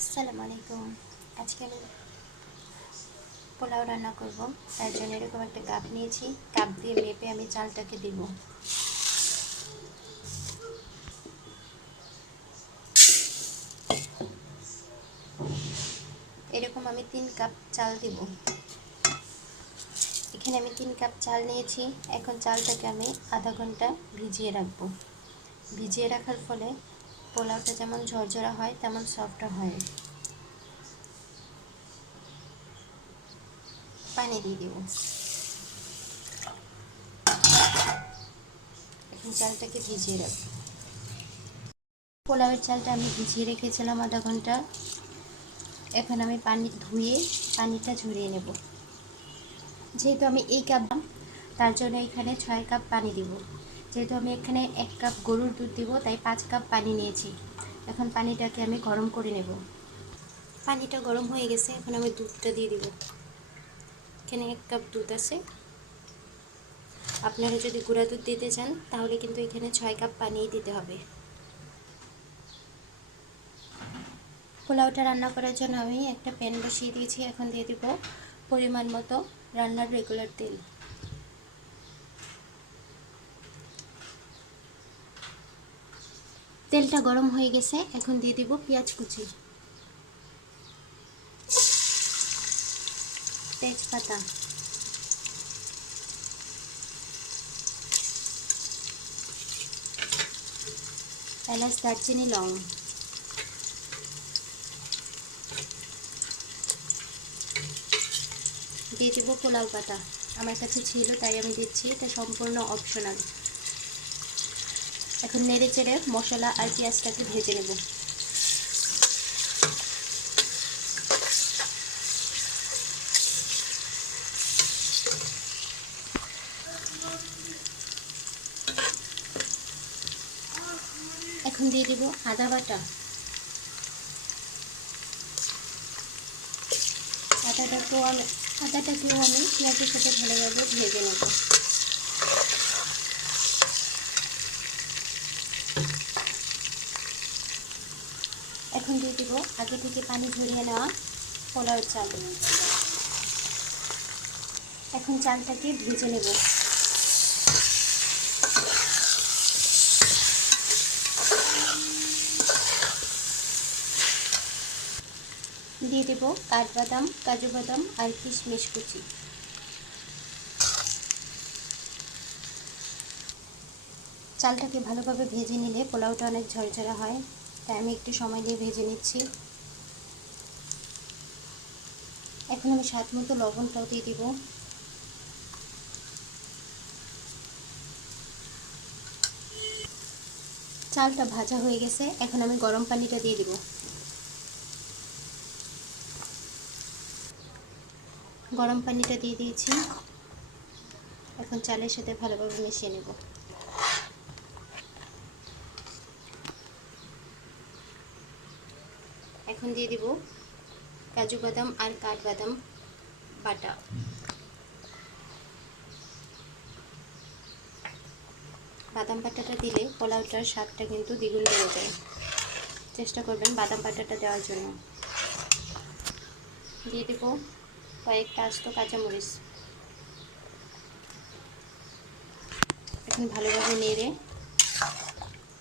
আসসালামু আলাইকুম। আজকে আমি পোলাও রান্না করব। তার জন্য এরকম একটা কাপ নিয়েছি। কাপ দিয়ে মেপে আমি চালটাকে দিব। এরকম আমি 3 কাপ চাল দিব। এখানে আমি 3 কাপ চাল নিয়েছি। এখন চালটাকে আমি আধা ঘন্টা ভিজিয়ে রাখবো। ভিজিয়ে রাখার ফলে পোলাওটা যেমন ঝরঝরা হয় তেমন সফট হয়। পানি দিয়ে দেব। এখন চালটাকে ভিজিয়ে রাখবো। পোলাওয়ের চালটা আমি ভিজিয়ে রেখেছিলাম আধা ঘন্টা। এখন আমি পানি ধুয়ে পানিটা ঝরিয়ে নেব। যেহেতু আমি এই কাপ তার জন্য এখানে 6 কাপ পানি দিব। যেহেতু আমি এখানে 1 কাপ গরুর দুধ দিব, তাই 5 কাপ পানি নিয়েছি। এখন পানিটাকে আমি গরম করে নেব। পানিটা গরম হয়ে গেছে, এখন আমি দুধটা দিয়ে দিব। এখানে 1 কাপ দুধ আছে। আপনারা যদি গুঁড়া দুধ দিতে চান তাহলে কিন্তু এখানে 6 কাপ পানিই দিতে হবে। পোলাওটা রান্না করার জন্য আমি একটা প্যান বসিয়ে দিয়েছি। এখন দিয়ে দিব পরিমাণ মতো রান্নার রেগুলার তেল। তেলটা গরম হয়ে গেছে, এখন দিয়ে দিব পেঁয়াজ কুচি, তেজপাতা, এলাচ, দারচিনি, লং, দিয়ে দেবো পোলাও পাতা। আমার কাছে ছিল তাই আমি দিচ্ছি, এটা সম্পূর্ণ অপশনাল। এখন নেড়ে চেড়ে মশলা আর পেঁয়াজটাকে ভেজে নেব। এখন দিয়ে দেব আদা বাটা। আদাটাকেও আমি পেঁয়াজের সাথে ভালোভাবে ভেজে নেব। এখন দিয়ে দেব আগে থেকে পানি ঝরিয়ে নেওয়া পোলাও চাল। এখন চালটাকে ভেজে নেব। দিয়ে দেব কাঠবাদাম, কাজু বাদাম আর কিশমিশ কুচি। চালটাকে ভালোভাবে ভেজে নিলে পোলাওটা অনেক ঝরঝরা হয়, তাই আমি একটু সময় দিয়ে ভেজে নিচ্ছি। এখন আমি স্বাদ মতো লবণটাও দিয়ে দিব। চালটা ভাজা হয়ে গেছে, এখন আমি গরম পানিটা দিয়ে দিব। গরম পানিটা দিয়ে দিয়েছি। এখন চালের সাথে ভালোভাবে মিশিয়ে নেব। এখন দিয়ে দিব কাজু বাদাম আর কাঠবাদাম বাটা। বাদাম বাটাটা দিলে পোলাওটার স্বাদটা কিন্তু দ্বিগুণ বেড়ে যায়। চেষ্টা করবেন বাদাম বাটাটা দেওয়ার জন্য। দিয়ে দেব কয়েকটা আস্ত কাঁচামরিচ। এখন ভালোভাবে নেড়ে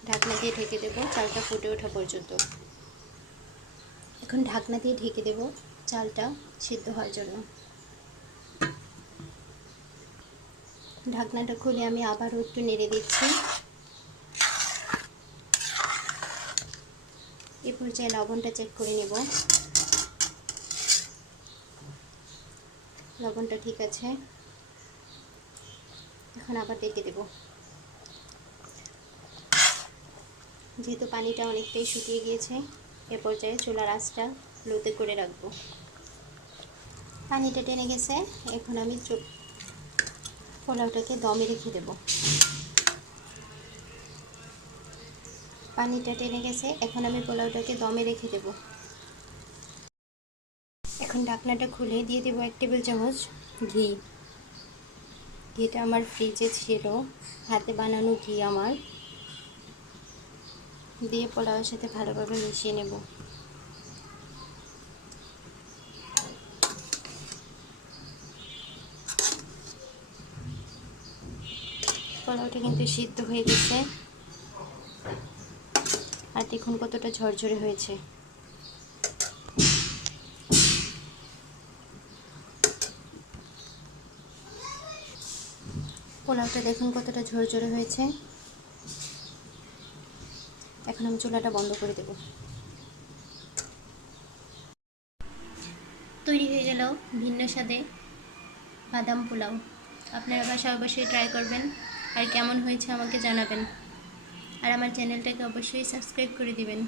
ঢাকনা দিয়ে ঢেকে দেব চালটা ফুটে ওঠা পর্যন্ত। এখন ঢাকনা দিয়ে ঢেকে দেব চালটা সিদ্ধ হওয়ার জন্য। ঢাকনাটা খুলে আমি আবারও একটু নেড়ে দিচ্ছি। এই পর্যায়ে লবণটা চেক করে নেব। লবণটা ঠিক আছে। এখন আবার ঢেকে দেব। যেহেতু পানিটা অনেকটাই শুকিয়ে গিয়েছে, এ পর্যায়ে চুলার আঁচটা লোতে করে রাখবো। পানিটা টেনে গেছে, এখন আমি পোলাওটাকে দমে রেখে দেব। পানিটা টেনে গেছে, এখন আমি পোলাওটাকে দমে রেখে দেব। এখন ঢাকনাটা খুলে দিয়ে দেব 1 টেবিল চামচ ঘি। ঘিটা আমার ফ্রিজে ছিল, হাতে বানানো ঘি আমার। দিয়ে পোলাওয়ের সাথে ভালোভাবে মিশিয়ে নেব। পোলাওটা কিন্তু সিদ্ধ হয়ে গেছে, আর দেখুন কতটা ঝরঝরে হয়েছে। পোলাওটা দেখুন কতটা ঝরঝরে হয়েছে। এখন আমি চুলাটা বন্ধ করে দেব। তৈরি হয়ে গেল ভিন্ন স্বাদে বাদাম পোলাও। আপনারা বাসায় অবশ্যই ট্রাই করবেন, আর কেমন হয়েছে আমাকে জানাবেন। আর আমার চ্যানেলটাকে অবশ্যই সাবস্ক্রাইব করে দিবেন।